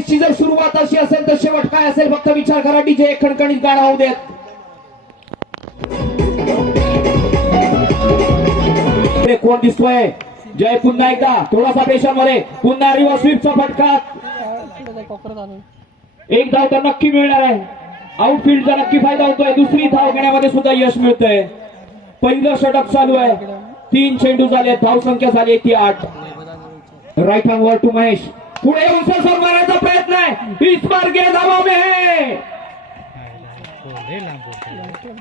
ची जर सुरुवात अशी असेल तर शेवट काय असेल फक्त विचार करा. डीजे खणखणीत गाणं होऊ देत. कोण दिसतोय? जय पुन्हा एकदा थोडासा प्रेशरमध्ये पुन्हा रिव्हर्स स्वीपचा फटका. एक धाव तर नक्की मिळणार आहे. आउटफील्डचा नक्की फायदा होतोय. दुसरी धाव घेण्यामध्ये सुद्धा यश मिळतंय. पहिलं षटक चालू आहे. 3 चेंडू झाले. धाव संख्या झाली ती 8. राईट हँड वर टू महेश. पुढे येऊन सर मारण्याचा प्रयत्न आहे. इस बार गेंद हवा में है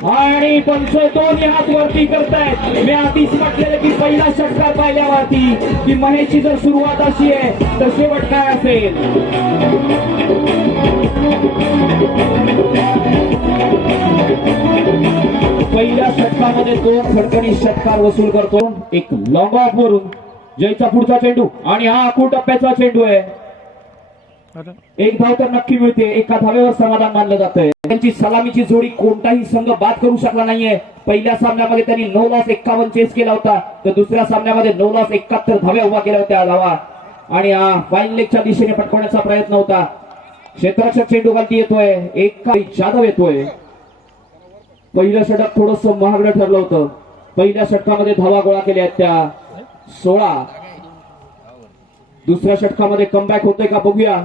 आणि पंच दोन्ही हात वरती करतायत. मी आधीच म्हटलेलं की पहिला षटकार पाहिल्यावरती की महेशची जर सुरुवात अशी आहे तर शेवट काय असेल. पहिल्या षटकामध्ये 2 खडखडी षटकार वसूल करतो. एक लॉंग ऑफ वरून जयचा पुढचा चेंडू आणि हा आखूड टप्प्याचा चेंडू आहे. एक धाव तर नक्की मिळते. एका धावेवर समाधान मानलं जातंय. त्यांची सलामीची जोडी कोणताही संघ बाद करू शकला नाहीये. पहिल्या सामन्यामध्ये त्यांनी 9,51 चेस केला होता तर दुसऱ्या सामन्यामध्ये 9,71 धाव्या उभा केल्या होत्या. धावा आणि हा फाईन लेगच्या दिशेने पटकवण्याचा प्रयत्न होता. क्षेत्ररक्षक चेंडू खालती येतोय. एक जाधव येतोय. पहिलं षटक थोडस महागडं ठरलं होतं. पहिल्या षटकामध्ये धावा गोळा केल्या आहेत त्या 16. दुसऱ्या षटकामध्ये कमबॅक होतोय का बघूया.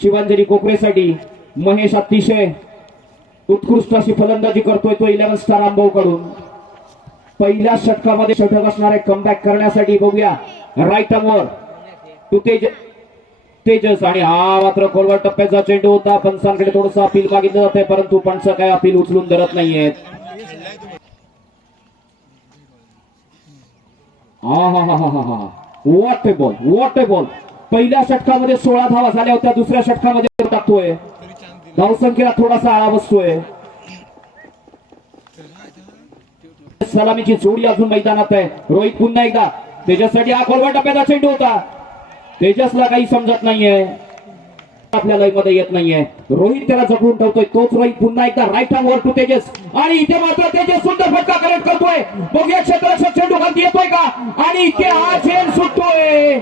शिवांजली कोकरेसाठी महेश अतिशय उत्कृष्ट अशी फलंदाजी करतोय तो 11 स्टार आंबव कडून. पहिल्या षटकामध्ये षटक असणारे कमबॅक करण्यासाठी बघूया. राईट आर्मवर टू तेजस आणि हा मात्र खोलवर टप्प्याचा चेंडू होता. पंचांकडे थोडंसं अपील मागितलं जातंय परंतु पंच काय अपील उचलून धरत नाहीयेत. What A ball. पहिल्या षटकामध्ये 16 धावा झाल्या होत्या. दुसऱ्या षटकामध्ये टाकतोय. धावसंख्येला थोडासा आळा बसतोय. सलामीची जोडी अजून मैदानात आहे. रोहित पुन्हा एकदा तेजससाठी हा खोलवर टप्प्याचा चेंडू होता. तेजसला काही समजत नाहीये. आपल्या लाईन मध्ये येत नाहीये. रोहित त्याला जपडून ठेवतोय. तोच रोहित पुन्हा एकदा राईट हँड वर टू तेजस आणि इथे मात्र तेजस सुंदर फटका कनेक्ट करतोय. बघूया क्षेत्ररक्षक चेंडू खाली येतोय का आणि इथे हा चेंड सुटतोय.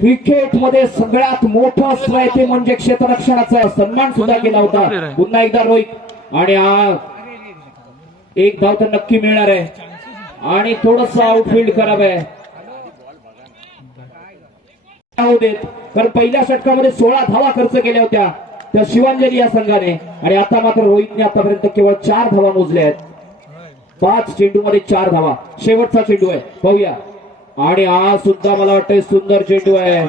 क्रिकेट मध्ये सगळ्यात मोठं अस्त्र आहे ते म्हणजे क्षेत्ररक्षणाचा सन्मान सुद्धा केला होता. पुन्हा एकदा रोहित आणि हा एक धाव तर नक्की मिळणार आहे आणि थोडस आउटफील्ड खराब आहे. कारण पहिल्या षटकामध्ये 16 धावा खर्च केल्या होत्या त्या शिवांजली या संघाने आणि आता मात्र रोहितने आतापर्यंत केवळ 4 धावा मोजल्या आहेत. 5 चेंडू मध्ये 4 धावा. शेवटचा चेंडू आहे पाहूया आणि हा सुद्धा मला वाटतं सुंदर चेंडू आहे.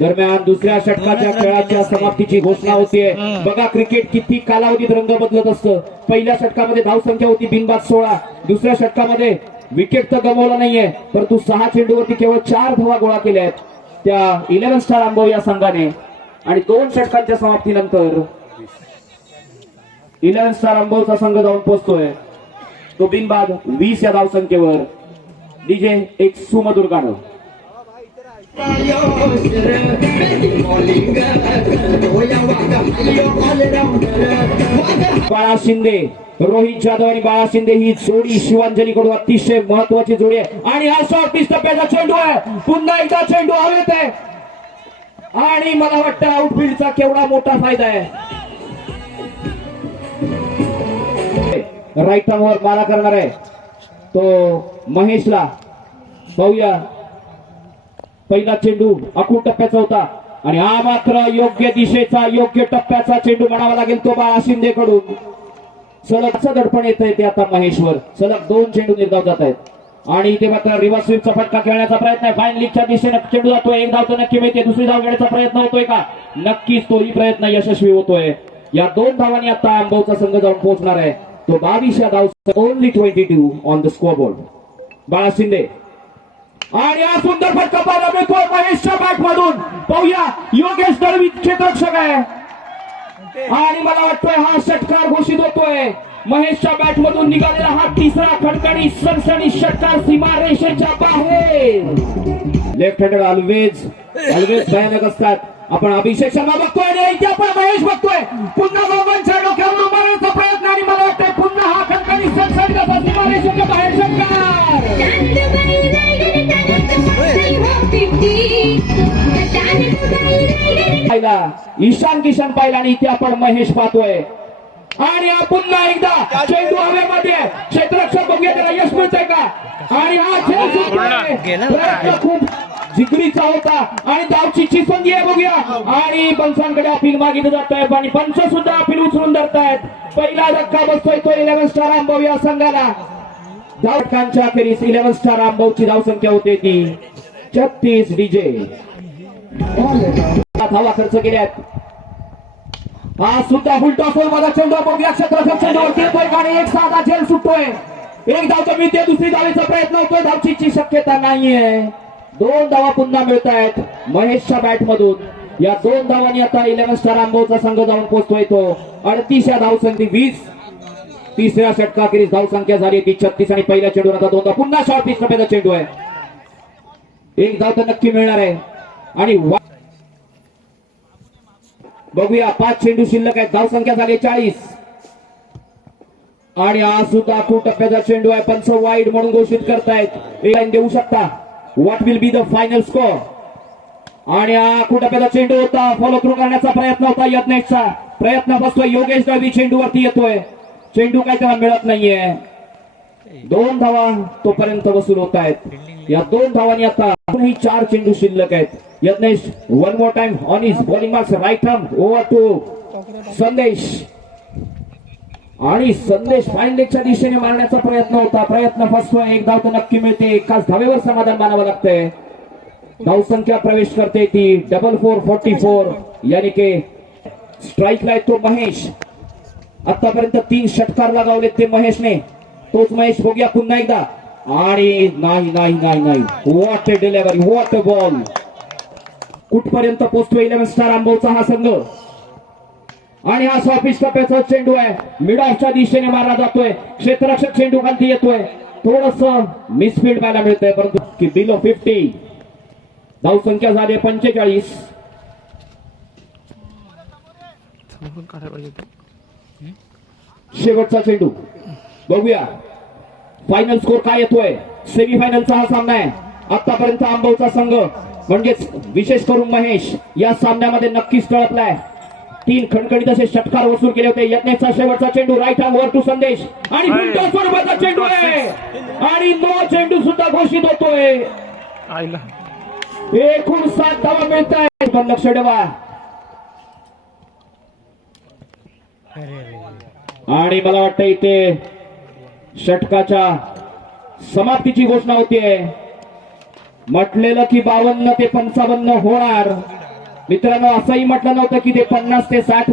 दरम्यान दुसऱ्या षटकाच्या खेळाच्या समाप्तीची घोषणा होतीये. बघा क्रिकेट किती कालावधीत रंग बदलत असतं. पहिल्या षटकामध्ये धावसंख्या होती बिनबाद 16. दुसऱ्या षटकामध्ये विकेट तर गमावला नाहीये परंतु 6 चेंडूवरती केवळ 4 धावा गोळा केल्या आहेत त्या 11 स्टार आंबव या संघाने आणि 2 षटकांच्या समाप्तीनंतर 11 स्टार आंबवचा संघ जाऊन पोहोचतोय तो बिनबाद 20 या धावसंख्येवर. डीजे एक सुमधुर गाणं. बाळा शिंदे, रोहित जाधव आणि बाळा शिंदे ही जोडी शिवांजली कडून अतिशय महत्वाची जोडी आहे आणि हा शॉर्ट पिच टप्प्याचा चेंडू आहे. पुन्हा एकदा चेंडू हवेत आहे आणि मला वाटतं आउटफील्डचा केवढा मोठा फायदा आहे. राईट हँडवर मारा करणार आहे तो महेशला. पाहूया. पहिला चेंडू आखूड टप्प्याचा होता आणि हा मात्र योग्य दिशेचा योग्य टप्प्याचा चेंडू म्हणावा लागेल तो बाळा शिंदे कडून. सलगचं दडपण येत आहे ते आता महेशवर. सलग 2 चेंडू निर्धाव जात आहेत आणि इथे मात्र रिव्हर्स स्वीपचा फटका खेळण्याचा प्रयत्न आहे. फाईन लीगच्या दिशेने चेंडू जातोय. एक धाव तर नक्की मिळते. दुसरी धाव घेण्याचा प्रयत्न होतोय का? नक्कीच तोही प्रयत्न यशस्वी होतोय. या 2 धावांनी आता आंबवचा संघ जाऊन पोहोचणार आहे तो 22 या धाव. Only 22 on the scoreboard. Bala Shinde आणि हा सुंदर फटका पाहायला मिळतोय महेशच्या बॅट मधून. पाहूया. योगेश दळवी क्षेत्ररक्षक आहे आणि मला वाटतोय हा षटकार घोषित होतोय. महेशच्या बॅट मधून निघालेला हा तिसरा खडखडी सनसनी षटकार सीमारेषेच्या बाहेर. लेफ्ट हँडेड ऑलवेज भयानक असतात. आपण अभिषेक शर्मा बघतोय आणि इथे आपण महेश बघतोय. पुन्हा मोबाईलच्या डोक्यावर मारण्याचा प्रयत्न आणि मला वाटतंय पुन्हा हा खडखडी सनसनी सीमारेषेच्या बाहेर षटकार. पाहिला, ईशान किशन पाहिला आणि इथे आपण महेश पाहतोय. आणि हा पुन्हा एकदा चेंडू हवेमध्ये, क्षेत्ररक्षक बघूया त्याला यश मिळतंय का. आणि हा खेळ सुटतोय. प्रयत्न खूप जिगरीचा होता आणि धावची चिसंदी आहे बघूया. आणि पंचांकडे अपील मागितलं जात आहे आणि पंच सुद्धा अपील उचलून धरतायत. पहिला धक्का बसतोय तो 11 स्टार रामभाऊ या संघाला. धावकांच्या अखेरीस 11 स्टार रामभाऊची धावसंख्या होते ती 36 डीजे. धावा खर्च केल्यात. हा सुद्धा उलटा सोलवादा चेंडू बघूया. क्षेत्ररक्षक चेंडूवरती येतोय आणि एक साधा झेल सुटतोय. एक धाव तर मिळते, दुसरी धावेचा प्रयत्न होतोय. धावचीची शक्यता नाहीये. 2 धावा पुन्हा मिळत आहेत महेशच्या बॅट मधून. या 2 धावांनी आता 11 स्टार रामभाऊचा संघ जाऊन पोहोचतोय तो 38 या धावसंख्या 20. तिसऱ्या षटकाखेरीस धावसंख्या झाली ती 36 आणि पहिल्या चेंडूवर आता 2 धाव. पुन्हा शॉर्ट पिच टप्प्याचा चेंडू आहे. एक धाव तर नक्की मिळणार आहे. आणि बघूया 5 चेंडू शिल्लक आहेत. धावसंख्या झाली 40. आणि हा सुद्धा खूप टप्प्याचा चेंडू आहे. पंच वाईड म्हणून घोषित करतायत. एक लाईन देऊ शकता. What will be the final score. आणि हा खूप टप्प्याचा चेंडू होता. फॉलो थ्रू करण्याचा प्रयत्न होता यत्नेशचा. प्रयत्न फसतोय. योगेश दळवी चेंडूवरती येतोय. चेंडू काय त्याला मिळत नाहीये. 2 धावा तोपर्यंत वसूल होत आहेत. या 2 धावांनी आता 4 चेंडू शिल्लक आहेत. Yatnesh one more time on his bowling marks. Right arm over to Sandesh. आणि संदेश फाईन लेगच्या दिशेने मारण्याचा प्रयत्न होता. प्रयत्न फसतोय. एक धाव तर नक्की मिळते. एकाच धावेवर समाधान मानावं लागतंय. धावसंख्या प्रवेश करते ती 4444. यानी के स्ट्राईकला आहे तो महेश. आतापर्यंत 3 षटकार लगावलेत ते महेशने. तोच महेश बघूया पुन्हा एकदा. आणि नाही नाही नाही नाही. What a delivery, what a ball. कुठपर्यंत पोहोचतोय 11 स्टार रामभाऊचा हा संघ. आणि हा सॉफिस टप्प्याचा चेंडू आहे. मिड ऑफच्या दिशेने मारला जातोय. क्षेत्ररक्षक चेंडू खालती येतोय. थोडस मिसफील्ड पाहायला मिळतंय परंतु की बिलो 50. धावसंख्या झाली 45. शेवटचा चेंडू बघूया फायनल स्कोर काय येतोय. सेमीफायनलचा हा सामना आहे. आतापर्यंत आंबवचा संघ म्हणजेच विशेष करून महेश या सामन्यामध्ये नक्कीच टळपलाय. 3 खणखणीत असे षटकार वसूल केले होते. यत्नेशचा शेवटचा चेंडू राईट आर्म वर टू संदेश. आणि बिलटॉस स्वरूपाचा चेंडू आहे. आणि नो चेंडू सुद्धा घोषित होतोय. एकूण 7 धावा मिळत आहेत. पण लक्ष ठेवा. आणि मला वाटतं इथे षटकाच्या समाप्तीची घोषणा होतीये. म्हटलेलं की 52 ते 55 होणार. मित्रांनो असंही म्हटलं नव्हतं की ते 50 ते 60